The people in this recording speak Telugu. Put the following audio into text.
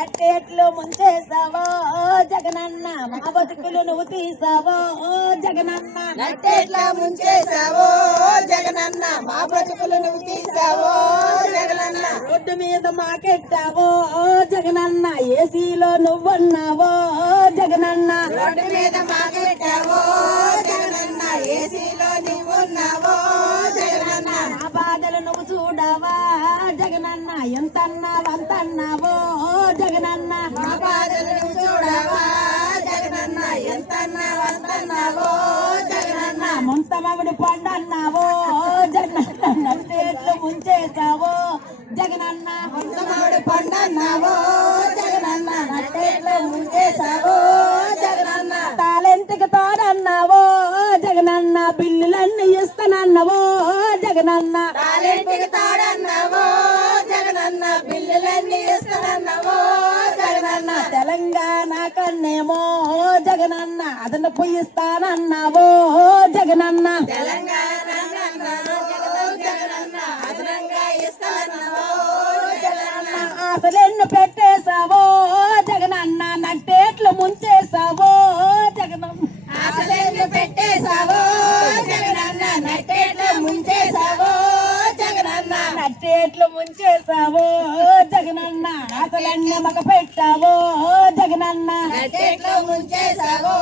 నట్టేట్లు ముంచేసావో జగనన్న మా బతుకులు నువ్వు తీసావో జగనన్న నట్టేట్లా ముంచేసావో జగనన్న మా బతుకులు నువ్వు తీసావో జగనన్న రోడ్డు మీద మాకెట్టావో జగనన్న ఏసీలో నువ్వన్నావో జగనన్న రోడ్డు మీద మాకెట్టావో జగనన్న ఏసీలో నువ్వున్నావో జగనన్న నా బాధలు నువ్వు చూడవా జగనన్న ఎంతన్నా ముంతమవిడి పండన్నావో జగనన్న నట్టేట్లు ముంచేసావో జగనన్న మామిడి పండన్నావో జగనన్న నట్టేట్లో ముంచేసావో జగనన్న టాలెంట్కి తోడన్నావో జగనన్న బిల్లులన్నీ ఇస్తానన్నావో జగనన్న టాలెంట్కి తాడన్నావో జగనన్న బిల్లులన్నీ ఇస్తానన్నావో జగనన్న తెలంగాణ కన్నేమో జగనన్న అదను పొయ్యిస్తానన్నావో జగనన్న. ఆశలెన్ను పెట్టేశావో జగనన్న నట్టేట్లు ముంచేశావో జగనన్న ఆశలెన్ను పెట్టేశావో జగనన్న నట్టేట్లో ముంచేశావో జగనన్న. నట్టేట్లు ముంచేశావో జగనన్న ఆశలన్నీ మగ పెట్టావో జగనన్న. ముంచే ముంచేశావో